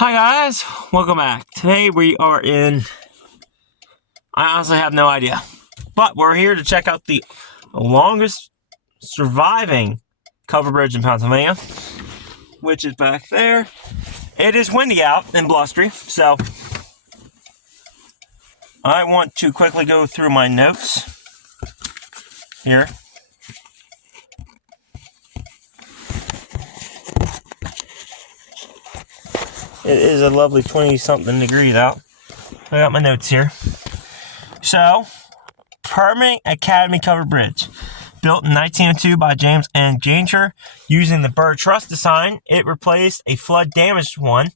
Hi guys, welcome back. Today we are in, I honestly have no idea, but we're here to check out the longest surviving covered bridge in Pennsylvania, which is back there. It is windy out and blustery, so I want to quickly go through my notes here. It is a lovely 20-something degrees out. I got my notes here. So, Pomeroy-Academia Covered Bridge. Built in 1902 by James N. Ganger using the Bird Truss design, it replaced a flood-damaged one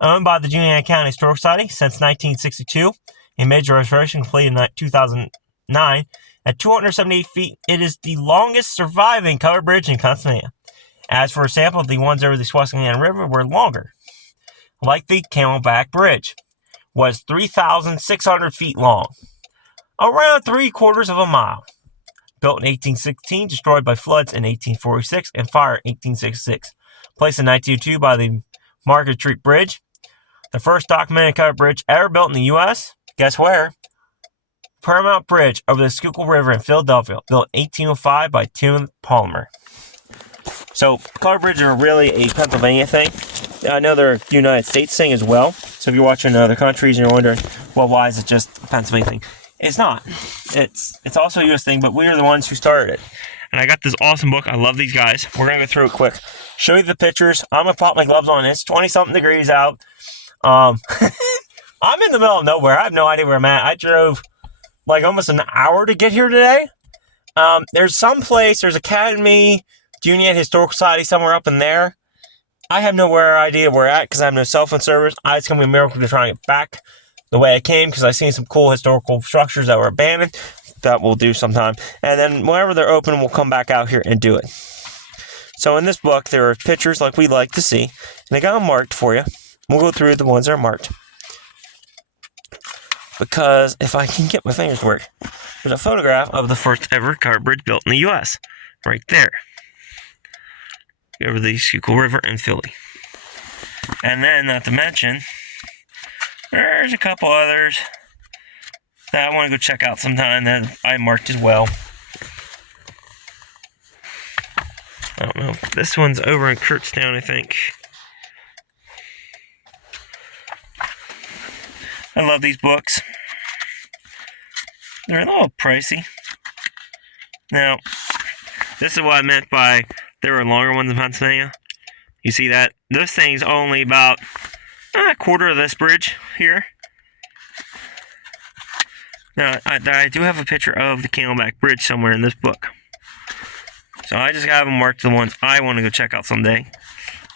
owned by the Union County Historical Society since 1962. A major restoration completed in 2009. At 278 feet, it is the longest surviving covered bridge in Pennsylvania. As for example, the ones over the Susquehanna River were longer. Like the Camelback Bridge, was 3,600 feet long, around 3/4 of a mile. Built in 1816, destroyed by floods in 1846, and fire in 1866. Placed in 1902 by the Market Street Bridge, the first documented covered bridge ever built in the U.S. Guess where? Paramount Bridge over the Schuylkill River in Philadelphia, built in 1805 by Tim Palmer. So, covered bridges are really a Pennsylvania thing. I know they're a United States thing as well. So if you're watching in other countries and you're wondering, well, why is it just a Pennsylvania thing? It's not. It's also a U.S. thing, but we are the ones who started it. And I got this awesome book. I love these guys. We're going to go through it quick. Show you the pictures. I'm going to pop my gloves on. It's 20-something degrees out. I'm in the middle of nowhere. I have no idea where I'm at. I drove like almost an hour to get here today. There's some place. There's Academy, Union Historical Society somewhere up in there. I have no idea where we're at because I have no cell phone service. It's going to be a miracle to try and get back the way I came because I've seen some cool historical structures that were abandoned that we'll do sometime. And then whenever they're open, we'll come back out here and do it. So in this book, there are pictures like we like to see. And they got them marked for you. We'll go through the ones that are marked. Because if I can get my fingers to work, there's a photograph of the first ever covered bridge built in the U.S. right there. Over the Schuylkill River in Philly. And then, not to mention, there's a couple others that I want to go check out sometime that I marked as well. I don't know. This one's over in Kurtztown, I think. I love these books. They're a little pricey. Now, this is what I meant by there are longer ones in Pennsylvania. You see that? This thing's only about a quarter of this bridge here. Now, I do have a picture of the Camelback Bridge somewhere in this book. So I just have them marked the ones I want to go check out someday.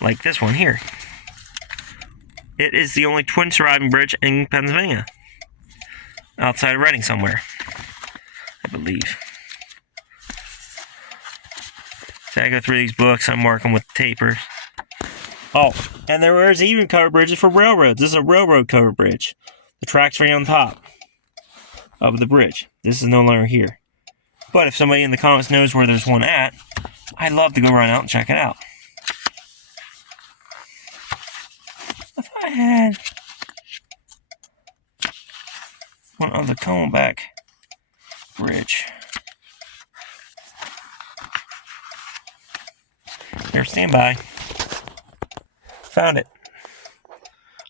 Like this one here. It is the only twin surviving bridge in Pennsylvania. Outside of Reading somewhere, I believe. I go through these books, I mark them with tapers. Oh, and there is even covered bridges for railroads. This is a railroad covered bridge. The track's right on top of the bridge. This is no longer here. But if somebody in the comments knows where there's one at, I'd love to go run out and check it out. If I had one on the Camelback Bridge. Here, stand by. Found it.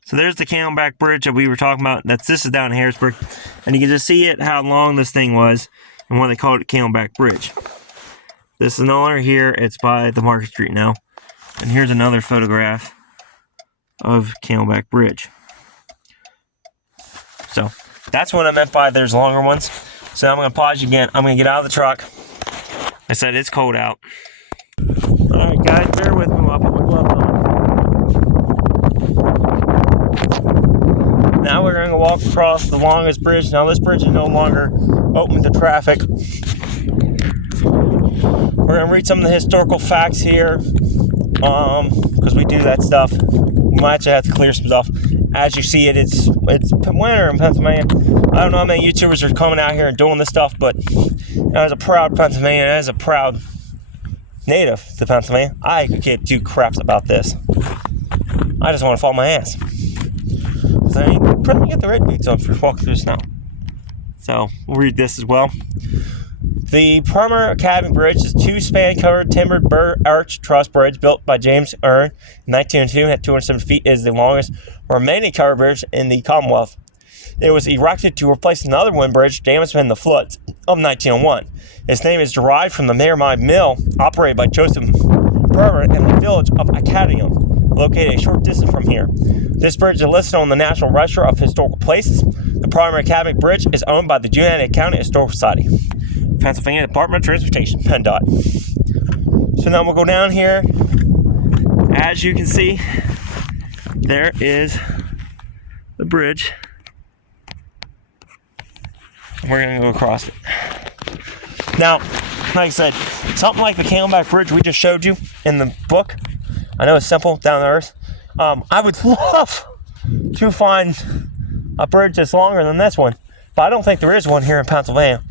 So there's the Camelback Bridge that we were talking about. This is down in Harrisburg. And you can just see it, how long this thing was, and why they called it Camelback Bridge. This is no longer here. It's by the Market Street now. And here's another photograph of Camelback Bridge. So that's what I meant by there's longer ones. So I'm going to pause you again. I'm going to get out of the truck. I said it's cold out. Alright guys, bear with me while I put my gloves on. Now we're going to walk across the longest bridge. Now this bridge is no longer open to traffic. We're going to read some of the historical facts here. Because we do that stuff. We might actually have to clear some stuff. As you see it's winter in Pennsylvania. I don't know how many YouTubers are coming out here and doing this stuff, but as a proud Pennsylvanian, as a proud native to Pennsylvania, I could give two craps about this. I just want to fall my ass. So I mean, probably get the red boots on for walking through the snow. So we'll read this as well. The Pomeroy-Academia Bridge is a two-span covered timbered arch truss bridge built by James Ern in 1902 at 207 feet. It is the longest remaining covered bridge in the Commonwealth. It was erected to replace another wooden bridge damaged in the floods of 1901. Its name is derived from the Pomeroy Mill operated by Joseph Brewer in the village of Acadium, located a short distance from here. This bridge is listed on the National Register of Historical Places. The Pomeroy-Academia Bridge is owned by the United County Historical Society, Pennsylvania Department of Transportation, PennDOT. So now we'll go down here. As you can see, there is the bridge. We're going to go across it. Now, like I said, something like the Camelback Bridge we just showed you in the book, I know it's simple, down to earth. I would love to find a bridge that's longer than this one, but I don't think there is one here in Pennsylvania.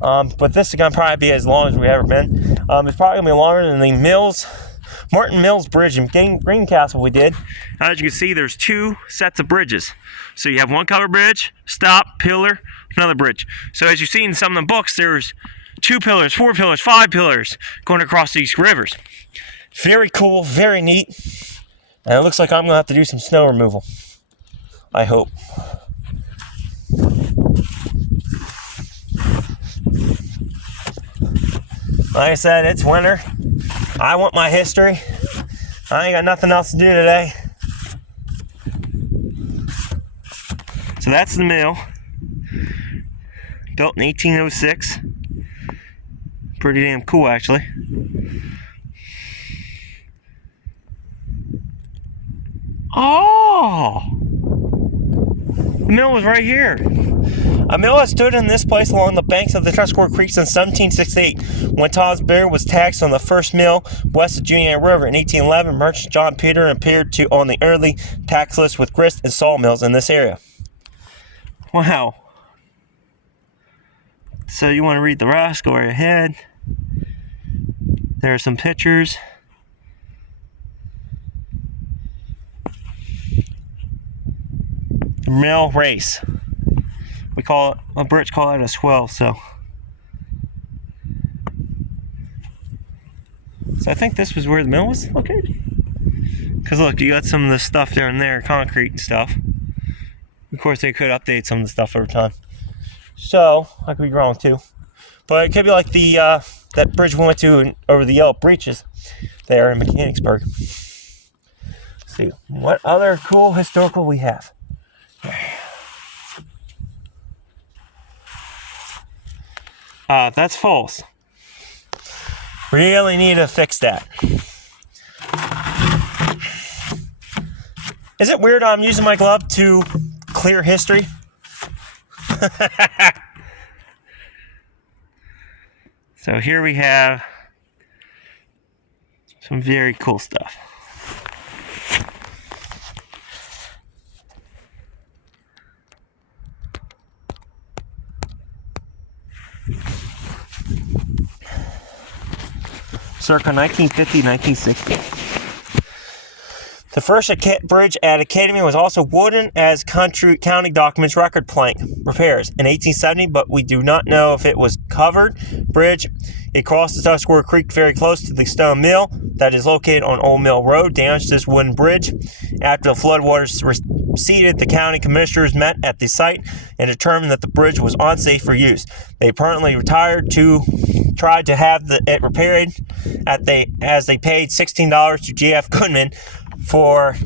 But this is going to probably be as long as we've ever been. It's probably going to be longer than the Martin Mills Bridge in Greencastle we did. As you can see, there's two sets of bridges. So you have one covered bridge, stop, pillar, another bridge. So as you see in some of the books, there's 2 pillars, 4 pillars, 5 pillars going across these rivers. Very cool, very neat. And it looks like I'm going to have to do some snow removal. I hope. Like I said, it's winter. I want my history. I ain't got nothing else to do today. So that's the mill. Built in 1806. Pretty damn cool, actually. Oh! The mill was right here. A mill had stood in this place along the banks of the Tuscarora Creek since 1768. When Thomas Beer was taxed on the first mill west of Junior River in 1811, merchant John Peter appeared on the early tax list with grist and sawmills in this area. Wow. So you want to read the rest, go right ahead. There are some pictures. Mill race. We call it, a Brits call it a swell, so I think this was where the mill was located. Because look, you got some of the stuff there and there, concrete and stuff. Of course, they could update some of the stuff over time. So, I could be wrong too. But it could be like the that bridge we went to over the Yellow Breaches there in Mechanicsburg. Let's see, what other cool historical we have? That's false. Really need to fix that. Is it weird I'm using my glove to clear history? So here we have some very cool stuff. Circa 1950-1960. The first bridge at Academy was also wooden as county documents record plank repairs in 1870, but we do not know if it was covered bridge. It crossed the Tuscarora Creek very close to the stone mill that is located on Old Mill Road. Damaged this wooden bridge. After the floodwaters receded, the county commissioners met at the site and determined that the bridge was unsafe for use. They permanently retired to try to have it repaired as they paid $16 to G.F. Goodman for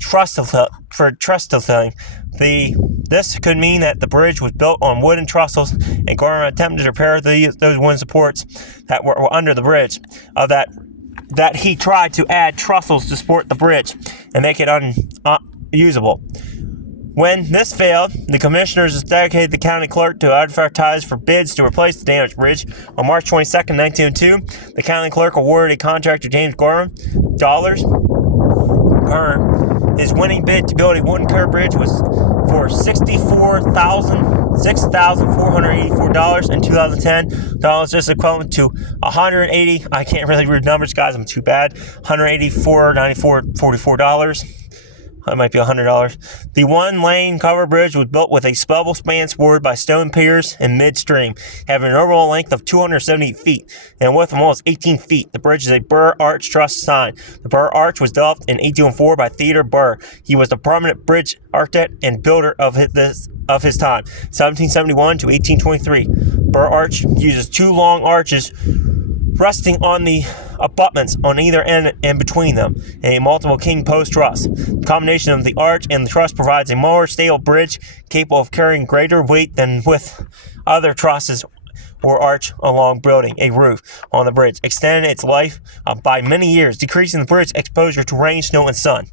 truss-tilling. This could mean that the bridge was built on wooden trestles, and Gorman attempted to repair those wooden supports that were under the bridge. That he tried to add trestles to support the bridge and make it unusable. When this failed, the commissioners dedicated the county clerk to advertise for bids to replace the damaged bridge. On March 22, 1902, the county clerk awarded a contract to James Gorman dollars per His winning bid to build a wooden covered bridge was for $6,484 in 2010. This is equivalent to 180. I can't really read numbers, guys. I'm too bad. $184.44. That might be $100. The one-lane covered bridge was built with a spellable span supported by stone piers in midstream, having an overall length of 270 feet and width of almost 18 feet. The bridge is a Burr Arch Trust sign. The Burr Arch was developed in 1804 by Theodore Burr. He was the prominent bridge architect and builder of his time, 1771 to 1823. Burr Arch uses two long arches resting on the abutments on either end and between them, and a multiple king post truss. The combination of the arch and the truss provides a more stable bridge capable of carrying greater weight than with other trusses or arch along building. A roof on the bridge extended its life by many years, decreasing the bridge's exposure to rain, snow, and sun.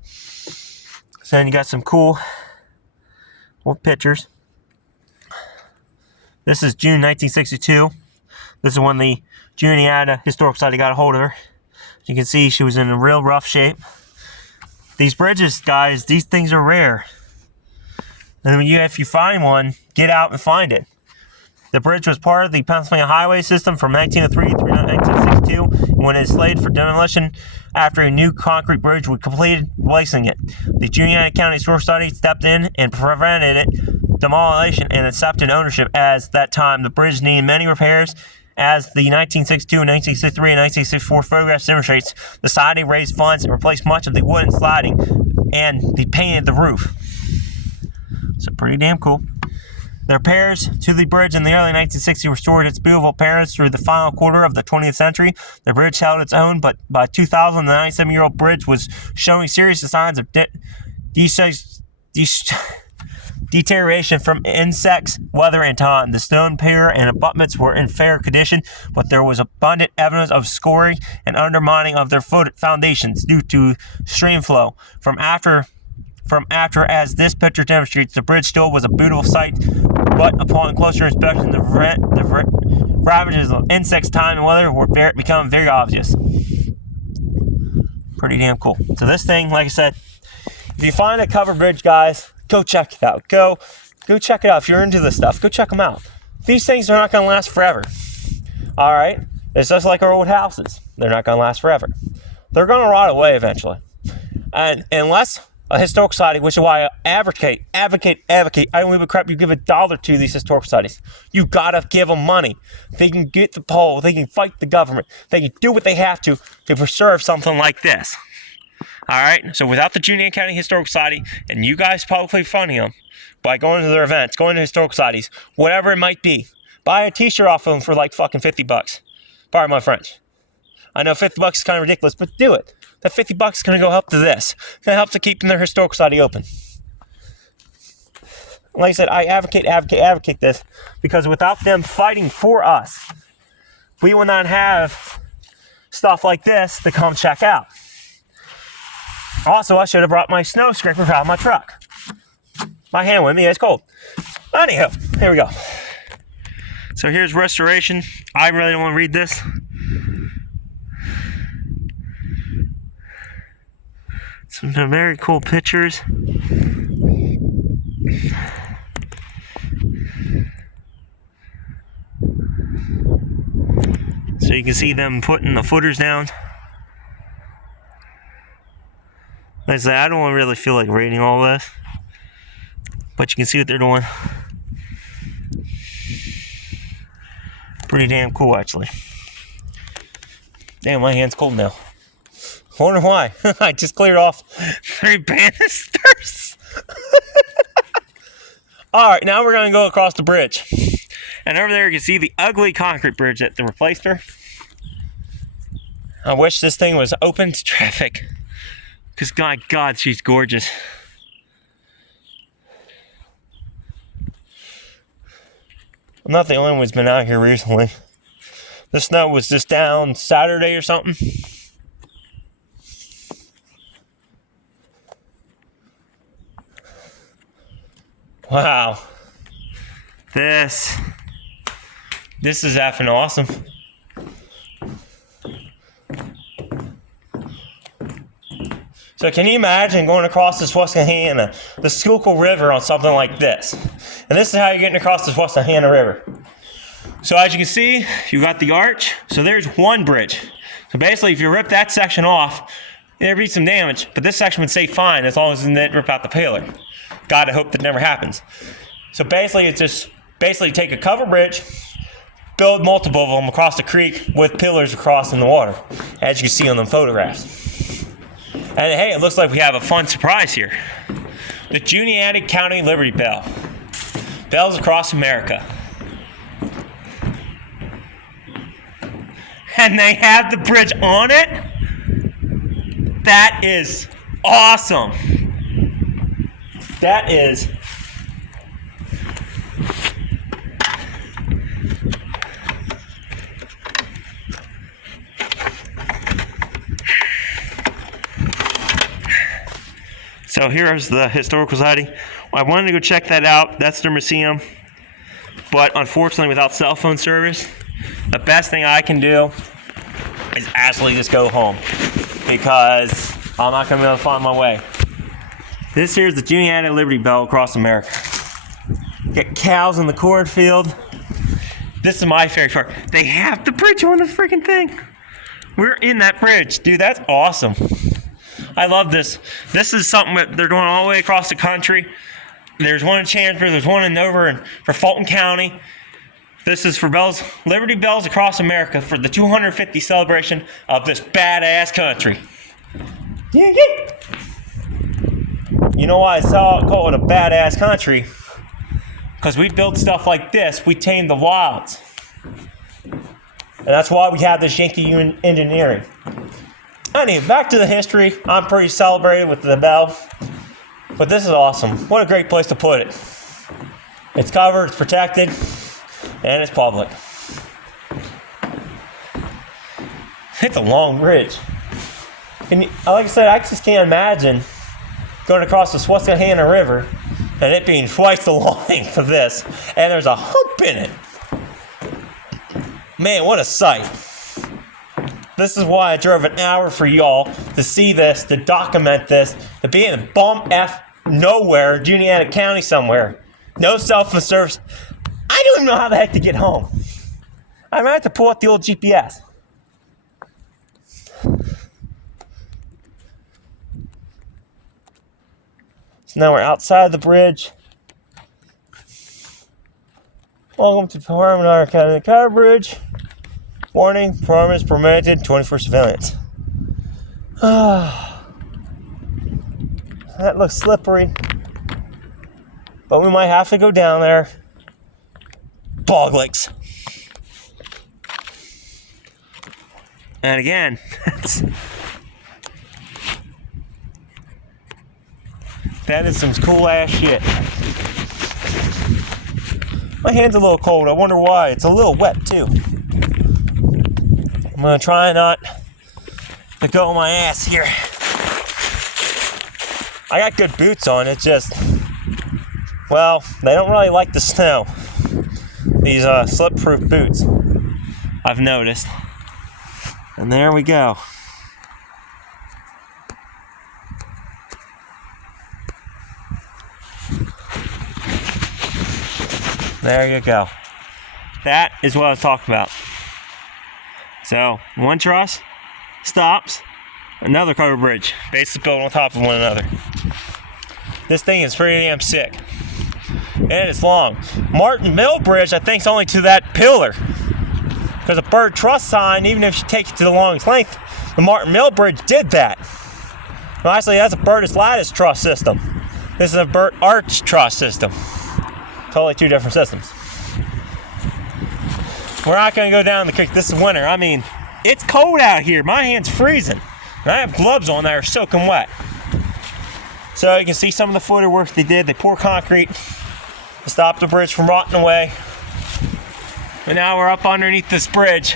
So then you got some cool pictures. This is June 1962. This is when the Juniata Historical Society got a hold of her. As you can see, she was in a real rough shape. These bridges, guys, these things are rare. And if you find one, get out and find it. The bridge was part of the Pennsylvania highway system from 1903 through 1962, when it was slated for demolition after a new concrete bridge was completed, replacing it. The Juniata County Historical Society stepped in and prevented it demolition and accepted ownership. As that time, the bridge needed many repairs. As the 1962, 1963, and 1964 photographs demonstrates, the society raised funds and replaced much of the wooden siding and they painted the roof. So pretty damn cool. The repairs to the bridge in the early 1960s restored its beautiful appearance through the final quarter of the 20th century. The bridge held its own, but by 2000, the 97-year-old bridge was showing serious signs of deterioration from insects, weather, and time. The stone pier and abutments were in fair condition, but there was abundant evidence of scoring and undermining of their foundations due to stream flow. From after, as this picture demonstrates, the bridge still was a beautiful sight, but upon closer inspection, the ravages of insects, time, and weather were become very obvious. Pretty damn cool. So this thing, like I said, if you find a covered bridge, guys, go check it out. Go check it out. If you're into this stuff, go check them out. These things are not going to last forever. All right? It's just like our old houses. They're not going to last forever. They're going to rot away eventually. And unless a historical society, which is why I advocate, I don't give a crap you give $1 to these historical societies. You got to give them money. They can get the poll. They can fight the government. They can do what they have to preserve something like this. All right, so without the Juniata County Historical Society, and you guys publicly funding them by going to their events, going to historical societies, whatever it might be, buy a t-shirt off of them for like fucking $50. Pardon my French. I know $50 is kind of ridiculous, but do it. That $50 is going to go help to this. It's going to help to keep their historical society open. Like I said, I advocate this because without them fighting for us, we will not have stuff like this to come check out. Also, I should have brought my snow scraper out of my truck. My hand with me, it's cold. Anyhow, here we go. So here's restoration. I really don't want to read this. Some very cool pictures. So you can see them putting the footers down. Like I said, I don't really feel like reading all this, but you can see what they're doing. Pretty damn cool, actually. Damn, my hand's cold now. I wonder why. I just cleared off 3 banisters. Alright, now we're going to go across the bridge. And over there you can see the ugly concrete bridge that they replaced her. I wish this thing was open to traffic. Because, my God, she's gorgeous. I'm not the only one who's been out here recently. The snow was just down Saturday or something. Wow. This is effing awesome. So can you imagine going across the Susquehanna, the Schuylkill River on something like this? And this is how you're getting across the Susquehanna River. So as you can see, you got the arch. So there's one bridge. So basically, if you rip that section off, there'd be some damage, but this section would stay fine as long as it didn't rip out the pillar. God, I hope that never happens. So basically, it's just take a covered bridge, build multiple of them across the creek with pillars across in the water, as you can see on the photographs. And hey, it looks like we have a fun surprise here. The Juniata County Liberty Bell. Bells across America. And they have the bridge on it? That is awesome. That is... So here's the Historical Society. I wanted to go check that out. That's their museum. But unfortunately, without cell phone service, the best thing I can do is actually just go home, because I'm not going to be able to find my way. This here's the Juniata Liberty Bell across America. Get cows in the cornfield. This is my favorite part. They have the bridge on the freaking thing. We're in that bridge. Dude, that's awesome. I love this. This is something that they're doing all the way across the country. There's one in Chandler. There's one for Fulton County. This is for bells, Liberty Bells across America for the 250th celebration of this badass country. Yeah. You know why I call it a badass country? Because we build stuff like this. We tame the wilds. And that's why we have this Yankee engineering. Anyway, back to the history. I'm pretty celebrated with the bell. But this is awesome. What a great place to put it. It's covered, it's protected, and it's public. It's a long bridge. And like I said, I just can't imagine going across the Susquehanna River and it being twice the length of this, and there's a hump in it. Man, what a sight. This is why I drove an hour for y'all to see this, to document this, to be in bum F nowhere, Juniata County somewhere. No cell phone service. I don't even know how the heck to get home. I might have to pull out the old GPS. So now we're outside the bridge. Welcome to Pomeroy-Academia Covered Bridge. Warning, performance permitted, 24 civilians. That looks slippery. But we might have to go down there. Bog legs. And again, that is some cool ass shit. My hand's a little cold. I wonder why. It's a little wet too. I'm going to try not to go on my ass here. I got good boots on. It's just, well, they don't really like the snow. These slip-proof boots, I've noticed. And there we go. There you go. That is what I was talking about. So, one truss stops, another covered bridge. Bases built on top of one another. This thing is pretty damn sick. And it's long. Martin Mill Bridge, I think, is only to that pillar. Because a bird truss sign, even if you take it to the longest length, the Martin Mill Bridge did that. Well, actually, that's a Burtis lattice truss system. This is a Burt arch truss system. Totally two different systems. We're not going to go down the creek. This is winter. I mean, it's cold out here. My hand's freezing. And I have gloves on that are soaking wet. So you can see some of the footer work they did. They poured concrete to stop the bridge from rotting away. But now we're up underneath this bridge.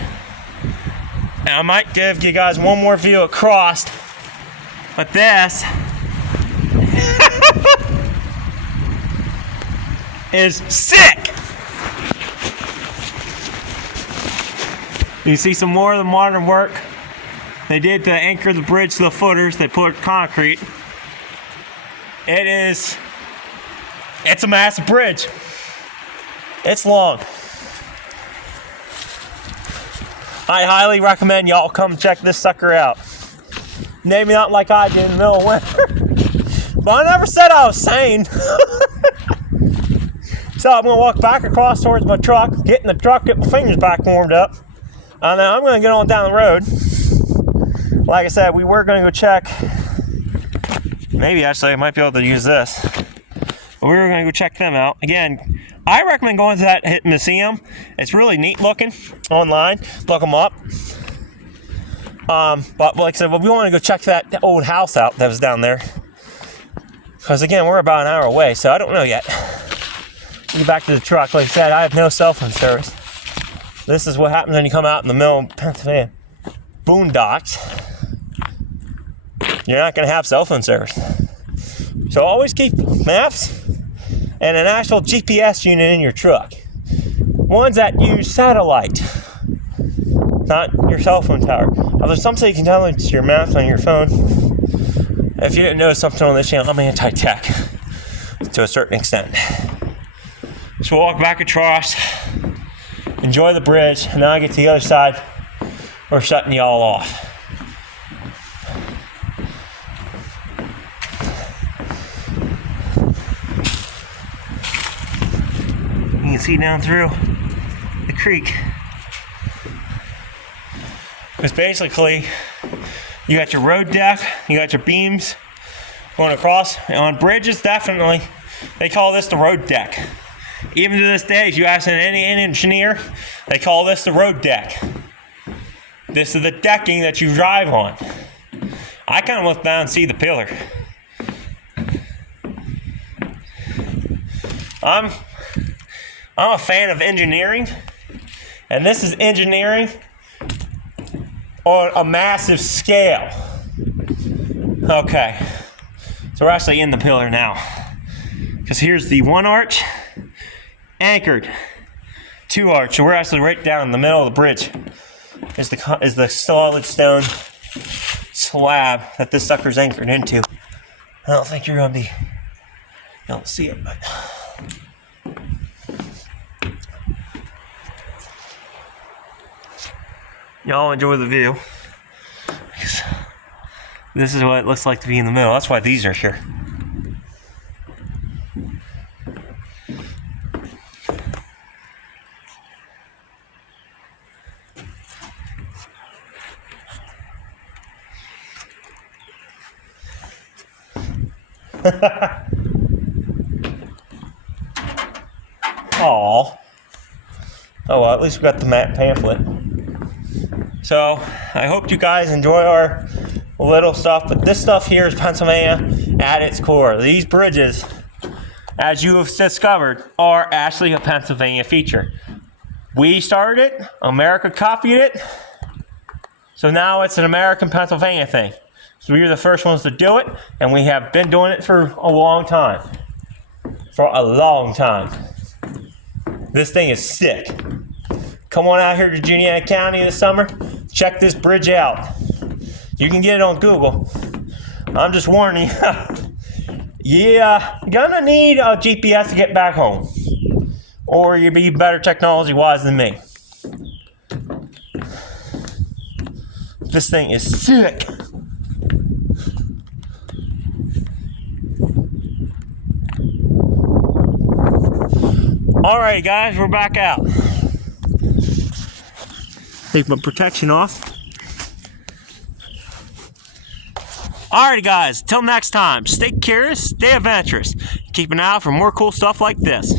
And I might give you guys one more view across. But this is sick. You see some more of the modern work. They did the anchor the bridge to the footers. They poured concrete. It's a massive bridge. It's long. I highly recommend y'all come check this sucker out. Maybe not like I did in the middle of winter. But I never said I was sane. So I'm going to walk back across towards my truck, get in the truck, get my fingers back warmed up. And then I'm going to get on down the road. Like I said, we were going to go check. Maybe actually I might be able to use this. But we were going to go check them out. Again, I recommend going to that museum. It's really neat looking online. Look them up. But like I said, we want to go check that old house out that was down there. Because again, we're about an hour away, so I don't know yet. Get back to the truck. Like I said, I have no cell phone service. This is what happens when you come out in the middle of Pennsylvania boondocks. You're not going to have cell phone service. So always keep maps and an actual GPS unit in your truck. Ones that use satellite, not your cell phone tower. Although some say you can download your maps on your phone. If you didn't know something on this channel, I'm anti-tech to a certain extent. So we'll walk back across, enjoy the bridge, and then I get to the other side. We're shutting y'all off. You can see down through the creek. It's basically, you got your road deck, you got your beams going across. And on bridges, definitely, they call this the road deck. Even to this day, if you ask any engineer, they call this the road deck. This is the decking that you drive on. I kind of look down and see the pillar. I'm a fan of engineering, and this is engineering on a massive scale. Okay, so we're actually in the pillar now. Because here's the one arch, anchored, two arch. So we're actually right down in the middle of the bridge. Is the solid stone slab that this sucker's anchored into. I don't think you're gonna be able to see it, but y'all enjoy the view. Because this is what it looks like to be in the middle. That's why these are here. Aww. Oh well, at least we got the map pamphlet. So I hope you guys enjoy our little stuff, but this stuff here is Pennsylvania at its core. These bridges, as you have discovered, are actually a Pennsylvania feature. We started it, America copied it, so now it's an American Pennsylvania thing. So we were the first ones to do it, and we have been doing it for a long time. For a long time. This thing is sick. Come on out here to Juniata County this summer. Check this bridge out. You can get it on Google. I'm just warning you. Yeah, you're gonna need a GPS to get back home. Or you'll be better technology-wise than me. This thing is sick. Alright guys, we're back out. Take my protection off. Alright guys, till next time, stay curious, stay adventurous. Keep an eye out for more cool stuff like this.